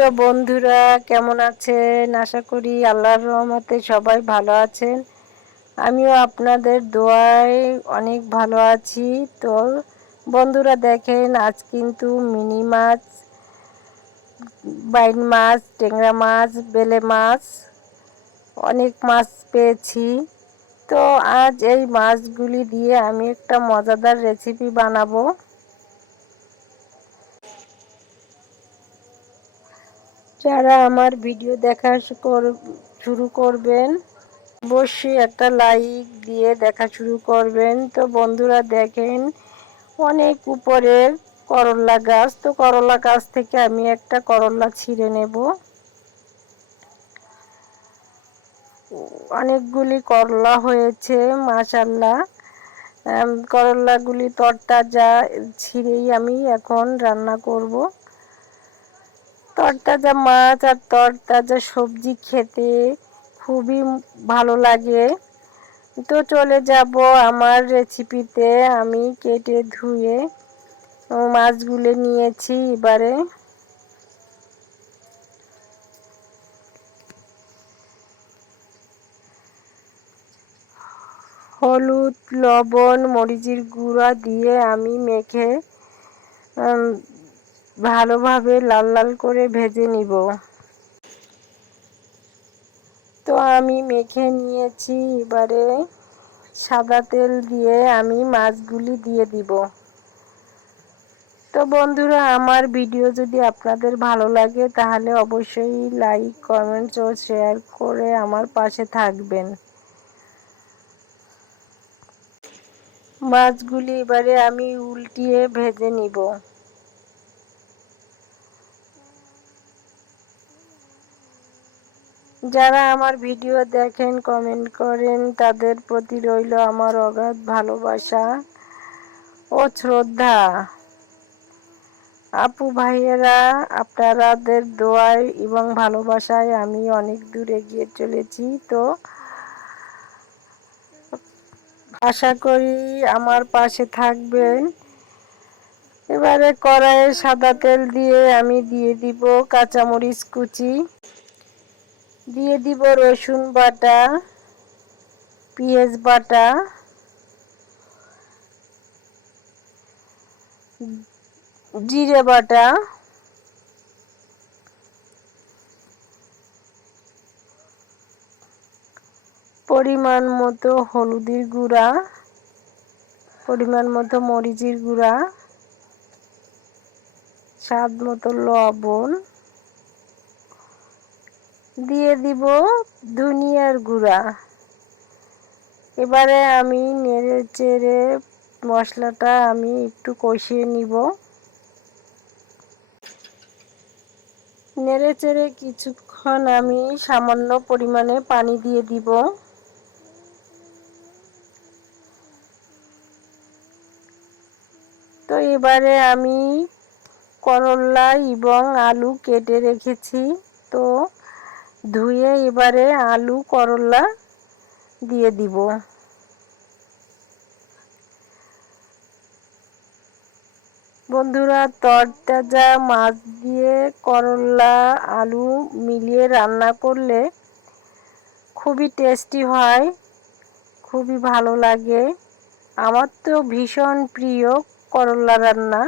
প্রিয় বন্ধুরা, কেমন আছেন? আশা করি আল্লাহর রহমতে সবাই ভালো আছেন। আমিও আপনাদের দোয়ায় অনেক ভালো আছি। তো বন্ধুরা, দেখেন আজ কিন্তু মিনি মাছ, বাইন মাছ, ট্যাংরা মাছ, বেলে মাছ, অনেক মাছ পেয়েছি। তো আজ এই মাছগুলি দিয়ে আমি একটা মজাদার রেসিপি বানাবো। যারা আমার ভিডিও দেখা শুরু করবেন, অবশ্যই একটা লাইক দিয়ে দেখা শুরু করবেন। তো বন্ধুরা, দেখেন অনেক উপরের করলা গাছ। তো করলা গাছ থেকে আমি একটা করলা ছিঁড়ে নেব। অনেকগুলি করলা হয়েছে, মাশাআল্লাহ। করলাগুলি তরতাজা, ছিঁড়েই আমি এখন রান্না করব। তরতাজা মাছ আর তরতাজা সবজি খেতে খুবই ভালো লাগে। তো চলে যাব আমার রেসিপিতে। আমি কেটে ধুয়ে মাছগুলো নিয়েছি। এবারে হলুদ, লবণ, মরিচের গুঁড়া দিয়ে আমি মেখে ভালোভাবে লাল লাল করে ভেজে নিব। তো আমি মেখে নিয়েছি। এবারে সাদা তেল দিয়ে আমি মাছগুলি দিয়ে দিব। তো বন্ধুরা, আমার ভিডিও যদি আপনাদের ভালো লাগে তাহলে অবশ্যই লাইক, কমেন্ট ও শেয়ার করে আমার পাশে থাকবেন। মাছগুলি এবারে আমি উল্টিয়ে ভেজে নিব। যারা আমার ভিডিও দেখেন, কমেন্ট করেন, তাদের প্রতি রইল আমার অগাধ ভালোবাসা ও শ্রদ্ধা। আপু ভাইয়েরা, আপনাদের দোয়ায় এবং ভালোবাসায় আমি অনেক দূর এগিয়ে চলেছি। তো আশা করি আমার পাশে থাকবেন। এবারে কড়াইয়ে সাদা তেল দিয়ে আমি দিয়ে দিব কাঁচামরিচ কুচি, দিয়ে দিব রসুন বাটা, পেঁয়াজ বাটা, জিরে বাটা, পরিমাণ মতো হলুদের গুঁড়া, পরিমাণ মতো মরিচের গুঁড়া, স্বাদ মতো লবণ, দিয়ে দিব ধনিয়ার গুঁড়া। এবারে আমি নেড়ে চেড়ে মশলাটা আমি একটু কষিয়ে নিব। নেড়ে চেড়ে কিছুক্ষণ আমি সামান্য পরিমাণে পানি দিয়ে দিব। তো এবারে আমি করলা এবং আলু কেটে রেখেছি। তো ধুয়ে এবারে আলু করলা দিয়ে দিব। বন্ধুরা, তরতাজা মাছ দিয়ে করলা আলু মিলিয়ে রান্না করলে খুবই টেস্টি হয়, খুবই ভালো লাগে। আমার তো ভীষণ প্রিয় করলা রান্না।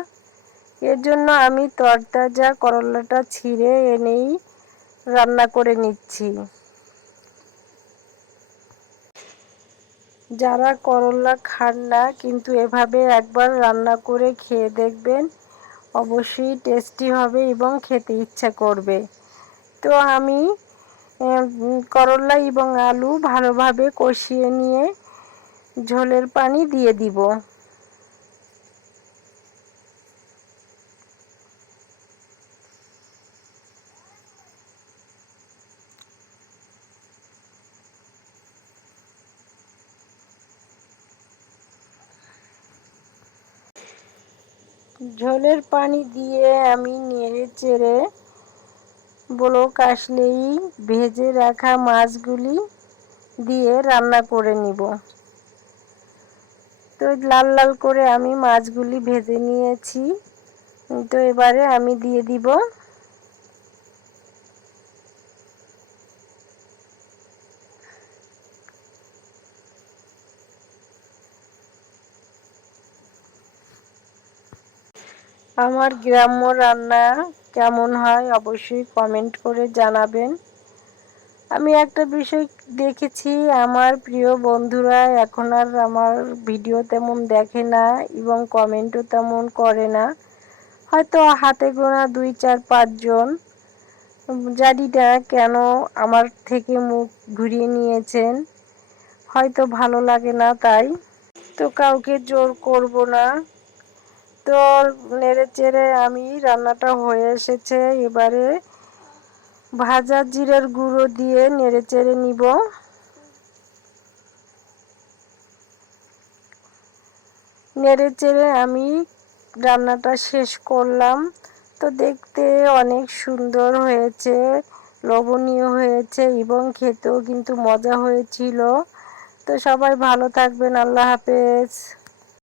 এর জন্য আমি তরতাজা করলাটা ছিঁড়ে এনেই রান্না করে নিচ্ছি। যারা করলা খান না, কিন্তু এভাবে একবার রান্না করে খেয়ে দেখবেন, অবশ্যই টেস্টি হবে এবং খেতে ইচ্ছা করবে। তো আমি করলা এবং আলু ভালোভাবে কষিয়ে নিয়ে ঝোলের পানি দিয়ে দিব। ঝোলের পানি দিয়ে আমি নেড়ে চেড়ে বলক আসলেই ভেজে রাখা মাছগুলি দিয়ে রান্না করে নিব। তো লাল লাল করে আমি মাছগুলি ভেজে নিয়েছি। তো এবারে আমি দিয়ে দিব আমার গ্রাম্য রান্না কেমন হয় অবশ্যই কমেন্ট করে জানাবেন। আমি একটা বিষয় দেখেছি, আমার প্রিয় বন্ধুরা এখন আর আমার ভিডিও তেমন দেখে না এবং কমেন্টও তেমন করে না। হয়তো হাতে গোনা 2, 4, 5 জন। জানি না কেন আমার থেকে মুখ ঘুরিয়ে নিয়েছেন, হয়তো ভালো লাগে না তাই। তো কাউকে জোর করব না। তো নেড়ে চেড়ে আমি রান্নাটা হয়ে এসেছে, এবারে ভাজা জিরের গুঁড়ো দিয়ে নেড়ে চেড়ে নিব। নেড়ে চেড়ে আমি রান্নাটা শেষ করলাম। তো দেখতে অনেক সুন্দর হয়েছে, লোভনীয় হয়েছে এবং খেতেও কিন্তু মজা হয়েছিল। তো সবাই ভালো থাকবেন, আল্লাহ হাফেজ।